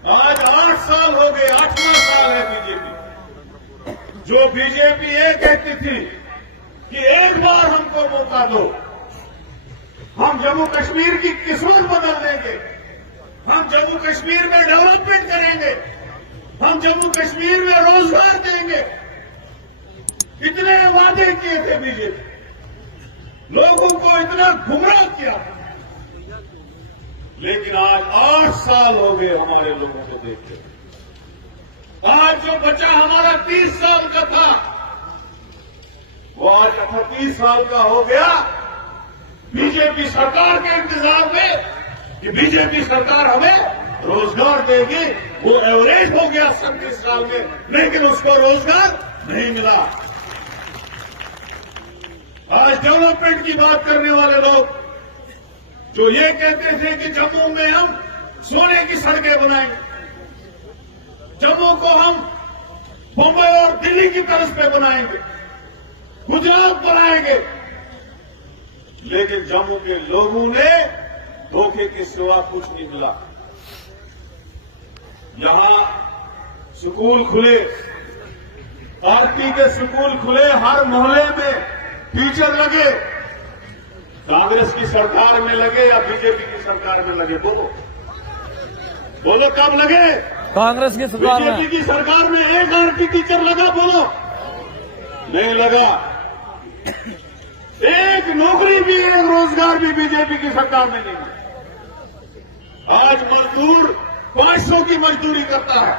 आज 8 साल हो गए, 8वां साल है बीजेपी। जो बीजेपी ये कहती थी कि एक बार हमको मौका दो, हम जम्मू कश्मीर की किस्मत बदल देंगे, हम जम्मू कश्मीर में डेवलपमेंट करेंगे, हम जम्मू कश्मीर में रोजगार देंगे, इतने वादे किए थे बीजेपी, लोगों को इतना गुमराह किया। लेकिन आज 8 साल हो गए हमारे लोगों को देखते। आज जो बच्चा हमारा 30 साल का था, वो आज 38 साल का हो गया बीजेपी सरकार के इंतजार में कि बीजेपी सरकार हमें रोजगार देगी। वो एवरेज हो गया 37 साल में, लेकिन उसको रोजगार नहीं मिला। आज डेवलपमेंट की बात करने वाले लोग जो ये कहते थे कि जम्मू में हम सोने की सड़कें बनाएंगे, जम्मू को हम मुंबई और दिल्ली की तर्ज पे बनाएंगे, गुजरात बनाएंगे, लेकिन जम्मू के लोगों ने धोखे के सिवा कुछ नहीं मिला। यहां स्कूल खुले, आरटी के स्कूल खुले, हर मोहल्ले में टीचर लगे। कांग्रेस की सरकार में लगे या बीजेपी की सरकार में लगे? बोलो कब लगे? कांग्रेस की सरकार में। बीजेपी की सरकार में एक आरटी टीचर लगा? बोलो नहीं लगा। एक नौकरी भी, एक रोजगार भी बीजेपी की सरकार में नहीं है। आज मजदूर 500 की मजदूरी करता है,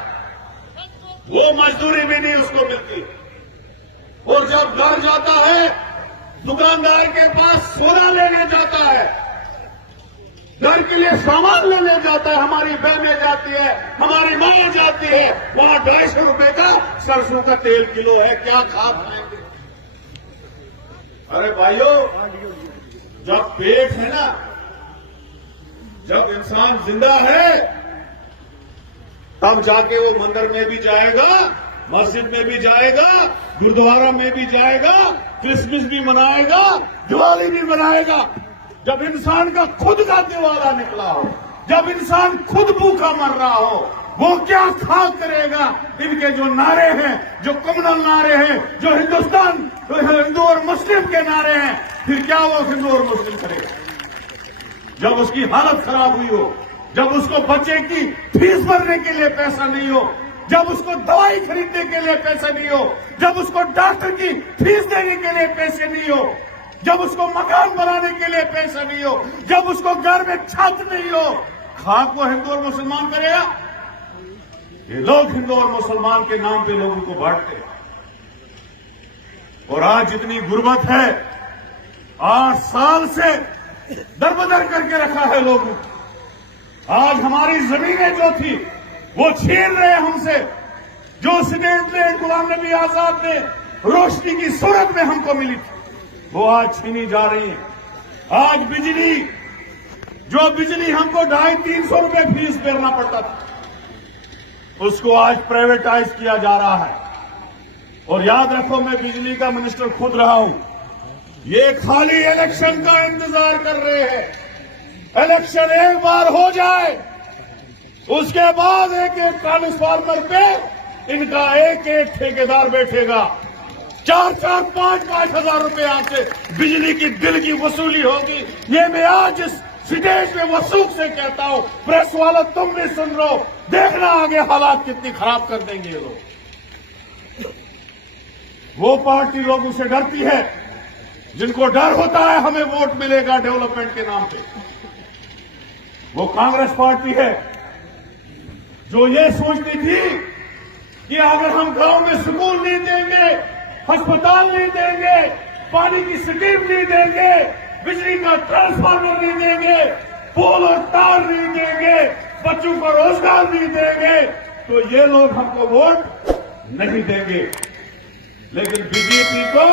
वो मजदूरी भी नहीं उसको मिलती। और जब घर जाता है, दुकानदार के पास सोना लेने जाता है, घर के लिए सामान लेने जाता है, हमारी बहनें जाती है, हमारी मां जाती है, वहां 250 रुपए का सरसों का तेल किलो है, क्या खा पाएंगे? अरे भाइयों, जब पेट है ना, जब इंसान जिंदा है, तब जाके वो मंदिर में भी जाएगा, मस्जिद में भी जाएगा, गुरुद्वारा में भी जाएगा, क्रिसमस भी मनाएगा, दिवाली भी मनाएगा। जब इंसान का खुद का दिवाला निकला हो, जब इंसान खुद भूखा मर रहा हो, वो क्या खा करेगा? इनके जो नारे हैं, जो कम्युनल नारे हैं, जो हिंदुस्तान, हिंदू और मुस्लिम के नारे हैं, फिर क्या वो हिंदू और मुस्लिम करेगा? जब उसकी हालत खराब हुई हो, जब उसको बच्चे की फीस भरने के लिए पैसा नहीं हो, जब उसको दवाई खरीदने के लिए पैसा नहीं हो, जब उसको डॉक्टर की फीस देने के लिए पैसे नहीं हो, जब उसको मकान बनाने के लिए पैसा नहीं हो, जब उसको घर में छत नहीं हो, खाक वो हिंदू और मुसलमान करेगा? ये लोग हिंदू और मुसलमान के नाम पे लोगों को बांटते हैं। और आज जितनी गुर्बत है, 8 साल से दरबदर करके रखा है लोगों। आज हमारी जमीनें जो थी वो छीन रहे हमसे, जो स्टेटमेंट गुलाम नबी आजाद ने रोशनी की सूरत में हमको मिली थी, वो आज छीनी जा रही है। आज बिजली, जो बिजली हमको 250-300 रुपए फीस भरना पड़ता था, उसको आज प्राइवेटाइज किया जा रहा है। और याद रखो, मैं बिजली का मिनिस्टर खुद रहा हूं। ये खाली इलेक्शन का इंतजार कर रहे हैं। इलेक्शन एक बार हो जाए, उसके बाद एक एक ट्रांसफार्मर पे इनका एक एक ठेकेदार बैठेगा। 4-4, 5-5 हजार रुपए आपसे बिजली की बिल की वसूली होगी। ये मैं आज इस स्टेज पे वसूख से कहता हूं, प्रेस वाला तुम भी सुन लो, देखना आगे हालात कितनी खराब कर देंगे ये लोग। वो पार्टी लोगों से डरती है जिनको डर होता है हमें वोट मिलेगा डेवलपमेंट के नाम पे। वो कांग्रेस पार्टी है जो ये सोचती थी कि अगर हम गांव में स्कूल नहीं देंगे, अस्पताल नहीं देंगे, पानी की स्कीम नहीं देंगे, बिजली का ट्रांसफार्मर नहीं देंगे, पोल और तार नहीं देंगे, बच्चों को रोजगार नहीं देंगे, तो ये लोग हमको वोट नहीं देंगे। लेकिन बीजेपी को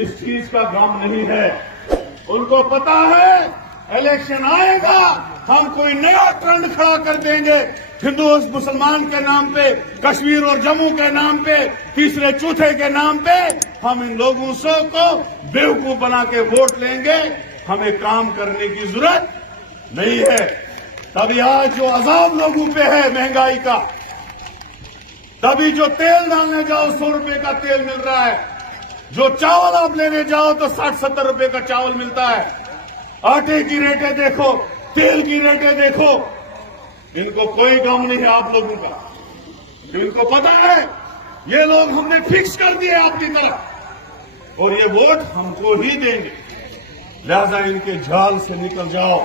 इस चीज का गम नहीं है। उनको पता है इलेक्शन आएगा, हम कोई नया ट्रेंड खड़ा कर देंगे, हिंदू और मुसलमान के नाम पे, कश्मीर और जम्मू के नाम पे, तीसरे चौथे के नाम पे हम इन लोगों को बेवकूफ बना के वोट लेंगे। हमें काम करने की जरूरत नहीं है। तभी आज जो अजाब लोगों पे है महंगाई का, तभी जो तेल डालने जाओ 100 रुपए का तेल मिल रहा है, जो चावल आप लेने जाओ तो 60-70 रुपए का चावल मिलता है। आटे की रेटें देखो, तेल की रेटें देखो, इनको कोई गम नहीं है आप लोगों का। इनको पता है ये लोग हमने फिक्स कर दिए आपकी तरफ और ये वोट हमको ही देंगे, लिहाजा इनके जाल से निकल जाओ।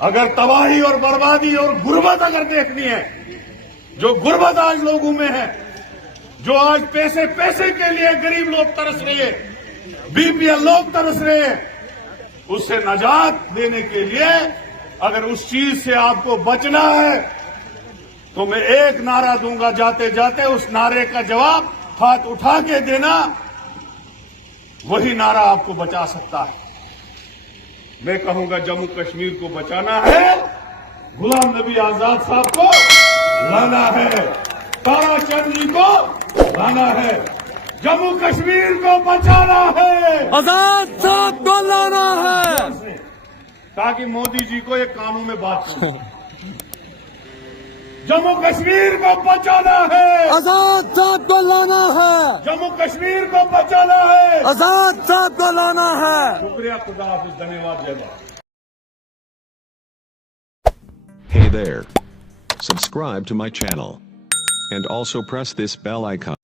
अगर तबाही और बर्बादी और गुर्बत अगर देखनी है, जो गुर्बत आज लोगों में है, जो आज पैसे पैसे के लिए गरीब लोग तरस रहे हैं, बीपीएल लोग तरस रहे हैं, उससे निजात देने के लिए अगर उस चीज से आपको बचना है तो मैं एक नारा दूंगा, जाते जाते उस नारे का जवाब हाथ उठा के देना, वही नारा आपको बचा सकता है। मैं कहूंगा जम्मू कश्मीर को बचाना है, गुलाम नबी आजाद साहब को लाना है, ताराचंद जी को लाना है, जम्मू कश्मीर को बचाना है, आजाद साहब को लाना है, ताकि मोदी जी को एक कानून में बात करें। जम्मू कश्मीर को बचाना है, आजाद साहब को लाना है, जम्मू कश्मीर को बचाना है, आजाद साहब को लाना है। शुक्रिया, खुदा हाफिज, धन्यवाद, जय Bharat. Hey there. Subscribe to my channel. And also press this bell icon.